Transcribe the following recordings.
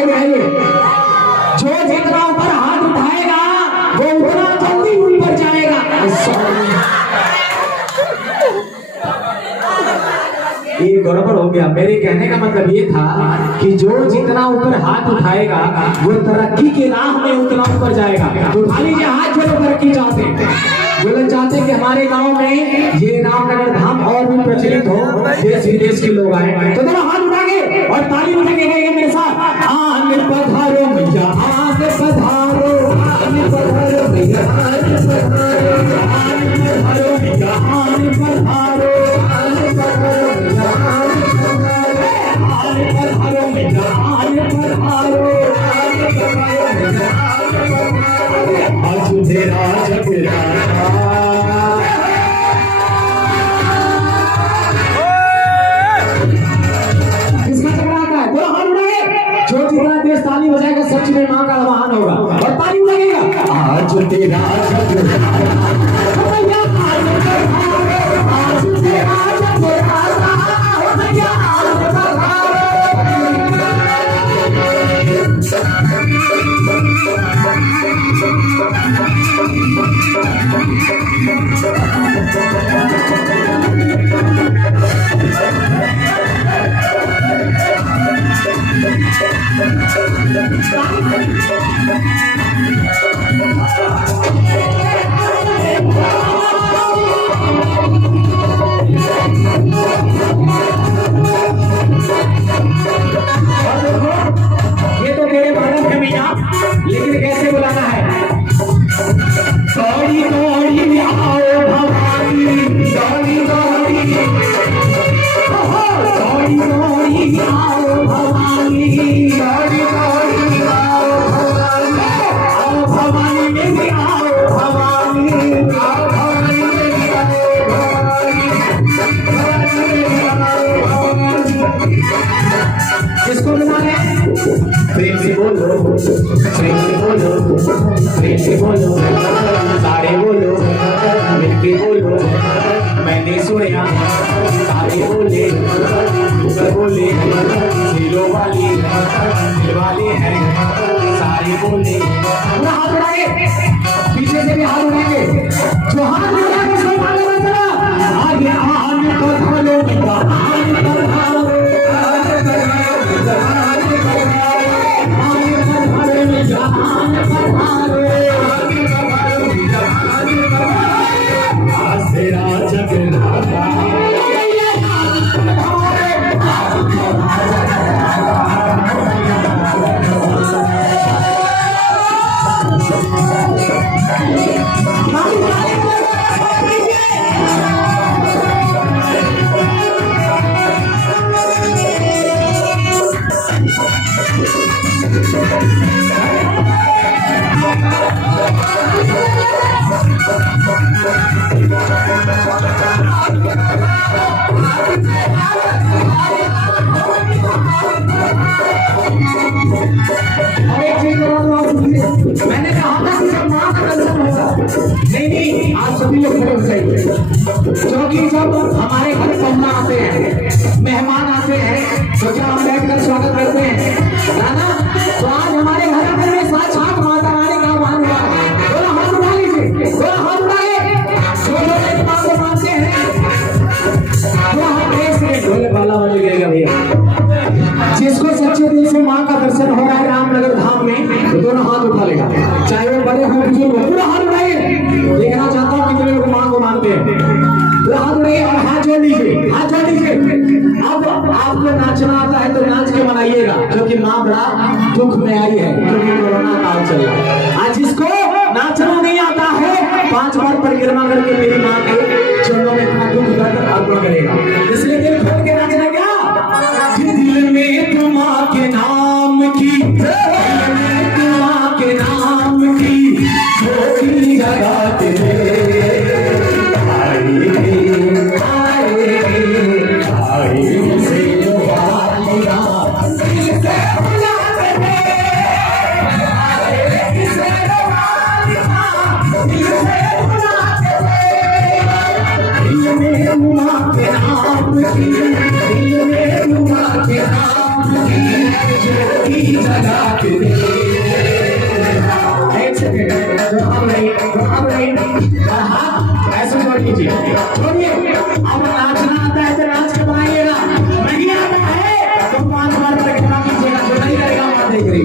आगे बढ़ाइए। जो जितना ऊपर हाथ उठाएगा वो उतना जल्दी ऊपर जाएगा। ये गड़बड़ हो गया। मेरे कहने का मतलब ये था कि जो जितना ऊपर हाथ उठाएगा वो तरक्की के राह में उतना ऊपर जाएगा। तो उठा लीजिए हाथ जो लोग तरक्की चाहते हैं, जो लोग चाहते हैं कि हमारे गांव में ये रामनगर धाम और भी प्रचलित हो, देश विदेश के लोग आए, तो दोनों हाथ उठा के और ताली बजा के गाइएगा मेरे साथ। आन पधारो मैया आन पधारो, आन पधारो मैया आन पधारो, आन पधारो मैया आन पधारो, आन पधारो मैया आन पधारो, आन पधारो मैया आन पधारो, आन पधारो मैया आन पधारो। आज तेरा जगराता ताली बजाएगा, सच में मां का आह्वान होगा और ताली लगेगा। आज तेरा ये तो मेरे मानव है भैया, लेकिन कैसे बुलाना है? दौड़ी दौड़ी आओ भवानी, दौड़ी दौड़ी, दौड़ी दौड़ी आओ भवानी, दौड़ी दौड़ी आओ भवानी, आओ भवानी मेरी आओ भवानी, आओ भवानी मेरी आओ भवानी। किसको बुलाना है? प्रेम से बोलो, प्रेम से बोलो, प्रेम से बोलो, सारे बोलो, मिलके बोलो। मैंने सुना सारे बोले, ऊपर बोले, दिलों वाली दिल वाले हैं, सारे बोले। पूरा हाथ उठाइए, पीछे से भी हाथ उठाएंगे, जो हाथ उठाएंगे उसको आगे बढ़ना। आगे आने को धरो, आगे बढ़ो, मैंने कहा था कि जब मां का दर्शन होगा, नहीं आप सभी लोग खड़े हो जाइए, क्योंकि जब हमारे घर पहुंचना आते हैं, मेहमान आते हैं, तो क्या हम बैठकर स्वागत करते हैं ना? तो आज हमारे घर में साक्षात माता रानी का आह्वान हुआ है। थोड़ा हाथ उठा लीजिए, थोड़ा हाथ उठाइए, जो लोग मां को मानते हैं थोड़ा हाथ से ढोले बाला वाले गिरेगा भैया। जिसको सच्चे दिल से मां का दर्शन हो रहा है रामनगर धाम में, तो दोनों हाथ उठा लेगा, चाहे वो बड़े हो बुजुर्ग हो, पूरा हाथ उठाइए। देखना चाहता हूँ कितने लोग मां को मानते हैं। पूरा हाथ उठाइए और हाथ जोड़ लीजिए, हाथ जोड़ लीजिए। अब आपको नाचना आता है तो नाच के मनाइएगा, क्योंकि मां बड़ा दुख में आई है, क्योंकि कोरोना काल चल रहा है। आज जिसको नाचना नहीं आता है 5 बार परिक्रमा करके मेरी मां के चरणों में इतना दुख दर्द अर्पण करेगा। इसलिए दिल खोल के नाचना। क्या दिल में तुम मां के नाम की, दिल में तुम मां के नाम की छोटी जगह लगा के दे। एक सेकंड, अब नहीं, हाँ ऐसे छोड़ दीजिए, छोड़िए। अब नाचना आता है तो नाच के बनाइएगा, नहीं आता है तो 5 बार तक खड़ा कीजिएगा, जो नहीं करेगा मार देगी।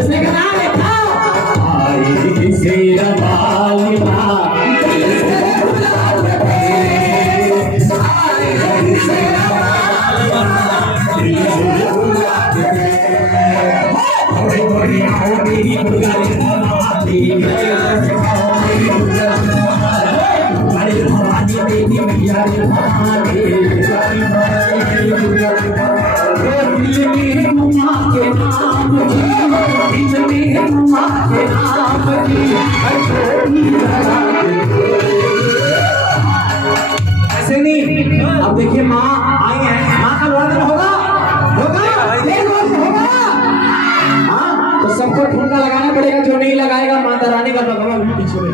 इसने कहा आई से रवालिया ऐसे नहीं। अब देखिए माँ आई है, माँ का लोड़ा होगा हाँ, तो सबको ठुमका लगाना पड़ेगा, जो नहीं लगाएगा माता रानी का भगवान पीछे में।